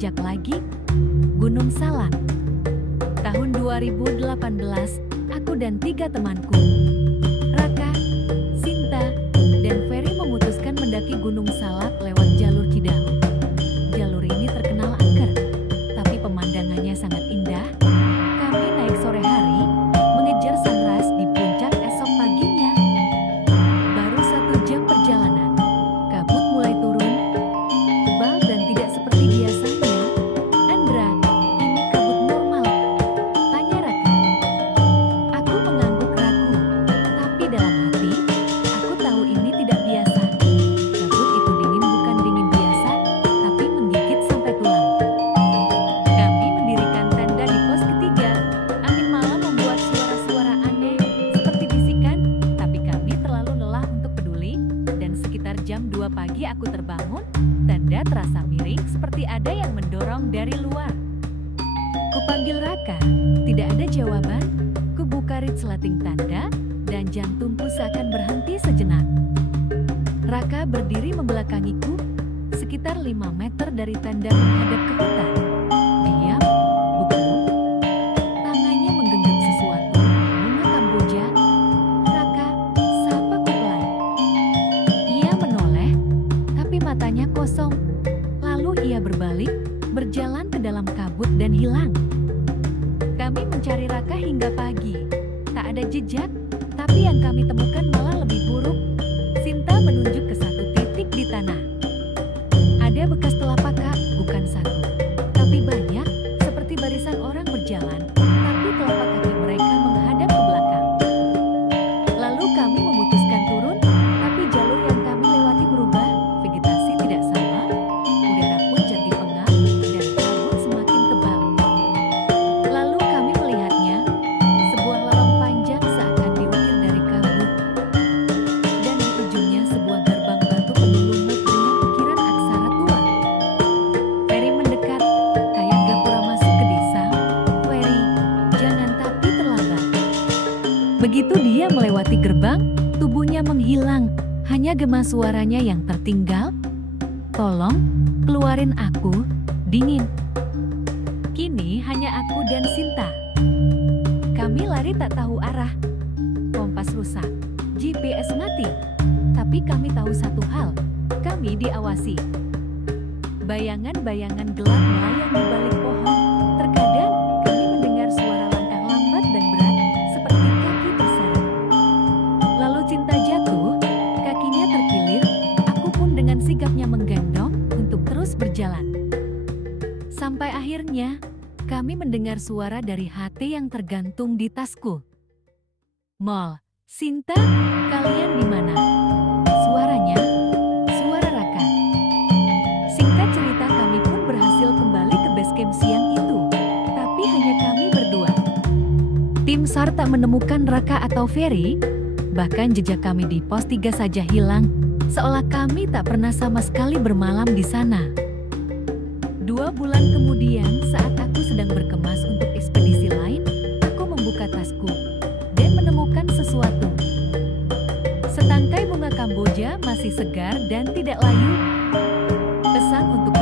jejak lagi? Gunung Salak. Tahun 2018, aku dan 3 temanku, Raka, Sinta, dan Ferry memutuskan mendaki Gunung Salak lewat jalur Cidahu. Jalur ini terkenal angker, tapi pemandangannya sangat indah. Kami naik sore hari, mengejar sunrise di puncak esok paginya. Baru 1 jam perjalanan, kabut mulai turun, tebal dan tidak seperti biasanya. Andra, ini kabut normal? Tanya Raka. Aku mengangguk ragu, tapi dalam hati, aku tahu ini tidak biasa. Kabut itu dingin, bukan dingin biasa, tapi menggigit sampai tulang. Kami mendirikan tenda di pos ketiga. Angin malam membuat suara-suara aneh, seperti bisikan, tapi kami terlalu lelah untuk peduli, dan sekitar jam 2 pagi aku terbangun. Tenda terasa miring seperti ada yang mendorong dari luar. Kupanggil Raka, tidak ada jawaban. Kubuka resleting tanda, dan jantungku seakan berhenti sejenak. Raka berdiri membelakangiku, sekitar 5 meter dari tenda menghadap ke hutan. Diam, buku. Tangannya menggenggam sesuatu, bunga kamboja. Raka, sapaku pelan. Ia menoleh, tapi matanya kosong. Lalu ia berbalik, berjalan ke dalam kabut dan hilang. Kami mencari Raka hingga pagi. Tak ada jejak, tapi yang kami temukan malah lebih buruk. Sinta menunjuk ke satu titik di tanah. Ada bekas telapak kaki, bukan satu, tapi banyak, seperti barisan orang berjalan, tapi telapak kaki mereka menghadap ke belakang. Lalu kami memutuskan turun, tapi jalur yang kami lewati berubah, vegetasi tidak sama, udara pun jadi pengap, dan kabut semakin tebal. Lalu kami melihatnya, sebuah lorong panjang seakan diukir dari kabut. Dan di ujungnya sebuah gerbang batu penuh lumut dengan ukiran aksara tua. Ferry mendekat, kayak gapura masuk ke desa. Ferry, jangan, tapi terlambat. Begitu dia melewati gerbang, tubuhnya menghilang, hanya gema suaranya yang tertinggal. Tolong, keluarin aku, dingin. Kini hanya aku dan Sinta. Kami lari tak tahu arah. Kompas rusak, GPS mati. Tapi kami tahu satu hal, kami diawasi. Bayangan-bayangan gelap melayang di balik pohon. Terkadang kami mendengar suara langkah lambat dan berat, seperti kaki terseret. Lalu Cinta jatuh, kakinya terkilir, aku pun dengan sigapnya menggendong untuk terus berjalan. Sampai akhirnya, kami mendengar suara dari HT yang tergantung di tasku. Mall, Sinta, kalian di mana? Suaranya, suara Raka. Singkat cerita, kami pun berhasil kembali ke base camp siang itu. Tapi hanya kami berdua. Tim SAR tak menemukan Raka atau Ferry. Bahkan jejak kami di pos 3 saja hilang. Seolah kami tak pernah sama sekali bermalam di sana. 2 bulan kemudian, saat aku sedang berkemas untuk ekspedisi lain, aku membuka tasku dan menemukan sesuatu. Setangkai bunga kamboja masih segar dan tidak layu. Pesan untuk